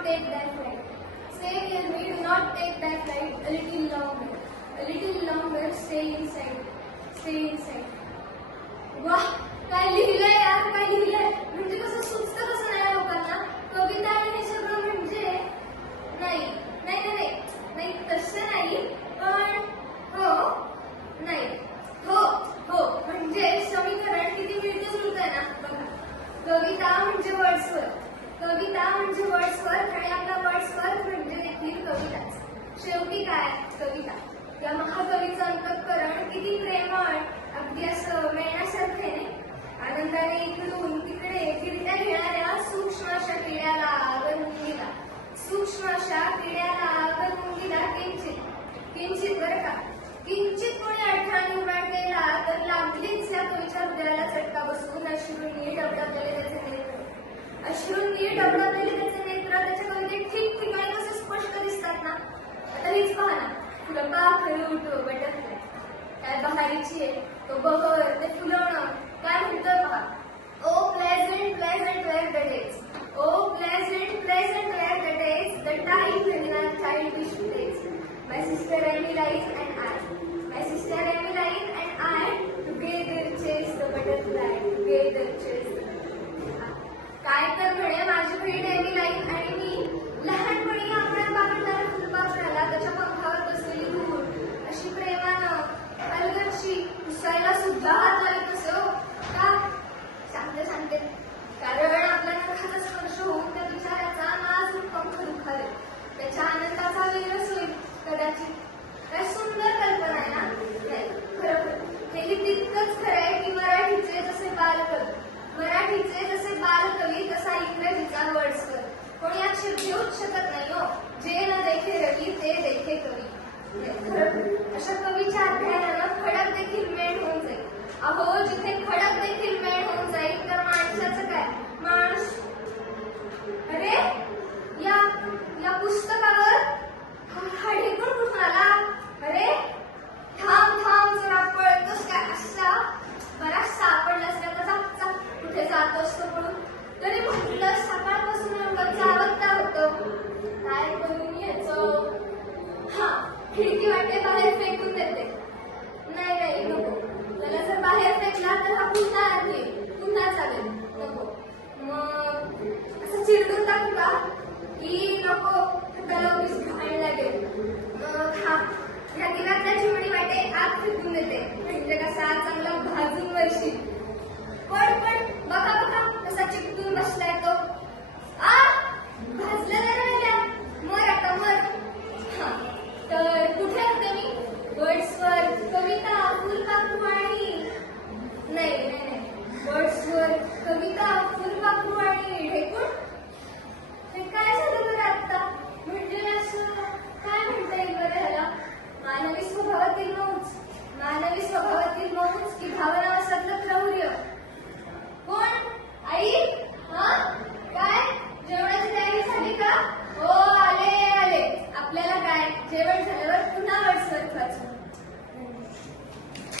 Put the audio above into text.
not take that flight. Stay near me, do not take that flight. A little longer. A little longer, stay inside. Stay inside. वाह, काय लिहिलंय यार, काय लिहिलंय. म्हणजे कसं सुचतं कसं नाही लोकांना. कविता आणि हे सगळं म्हणजे नाही नाही नाही नाही तसं नाही, पण हो नाही हो हो म्हणजे समीकरण किती मिळतं जुळतंय ना. बघा, कविता म्हणजे वर्ड्सवर्थ. कविता म्हणजे वर्ड्सवर्थ आणि आपला वर्ड्सवर्थ म्हणजे देखील कविताच. शेवटी काय कविता. या महाकवीचं अंतःकरण किती प्रेमळ, अगदी असं वेण्यासारखे नाही. आनंदाने इकडून तिकडे फिरत्या घेणाऱ्या सूक्ष्म अशा किड्याला आगरमुंगीला, सूक्ष्म अशा किड्याला आगरमुंगीला किंचित किंचित बरं का, किंचित कोणी अडथळाने उभा केला तर लागलीच या कवीच्या हृदयाला चटका बसून अश्रूंनी डबडबलेले त्याचे नेत्र, अश्रूंनी डबडबलेले त्याचे नेत्र त्याच्या कवितेत ठिकठिकाणी कसे स्पष्ट दिसतात ना. आता हीच पहा ना, फुलपा फुलवतो बटरफ्लाय, काय बहारीची आहे तो बहर, ते फुलवणं काय म्हणतं पहा. O pleasant pleasant were the days, O pleasant pleasant were the days, the time when our childish plays. My sister Emmeline and I, my sister Emmeline and I, together chase the butterfly, together chase the butterfly. काय तर म्हणे माझी बहीण एमिलाईन आणि मी लहानपणी आपण बागडणाऱ्या फुलपाखराला त्याच्या पंखावर बसलेली धूळ अशी प्रेमानं अलगदशी पुसायला सुद्धा हात लागत असे. हो का सांगते सांगते, कारण आपल्या नखाचा स्पर्श होऊन त्या बिचाऱ्याचा नाजूक पंख दुखावे, त्याच्या आनंदाचा विरस होईल कदाचित. काय सुंदर कल्पना आहे ना. नाही खरोखर हेही तितकंच खरं आहे की मराठीचे जसे बालकवी, मराठीचे जसे बालकवी तसा इंग्रजीचा वर्ड्सवर्थ. कोणी आक्षेप घेऊच शकत नाही. हो, जे न देखे रवी ते देखे कवी. खरोखर अशा कवीच्या अध्ययनानं खडक देखील मेढ होऊन जाईल. अहो, जिथे खडक देखील मेढ होऊन जाईल तर माणसाचं काय. माणूस अरे या पुस्तकावर हा ढेकूळ कुठून आला. अरे थांब थांब जरा पळतोस काय. असा बराच सापडला असला तर कुठे जात असतो म्हणून तरी म्हटलं सकाळपासून एवढं चावता होतं. काय करून यायचं. हा खिडकी वाटे बाहेर फेकून देते. नाही नाही नको, त्याला जर बाहेर फेकला तर हा पुन्हा येईल.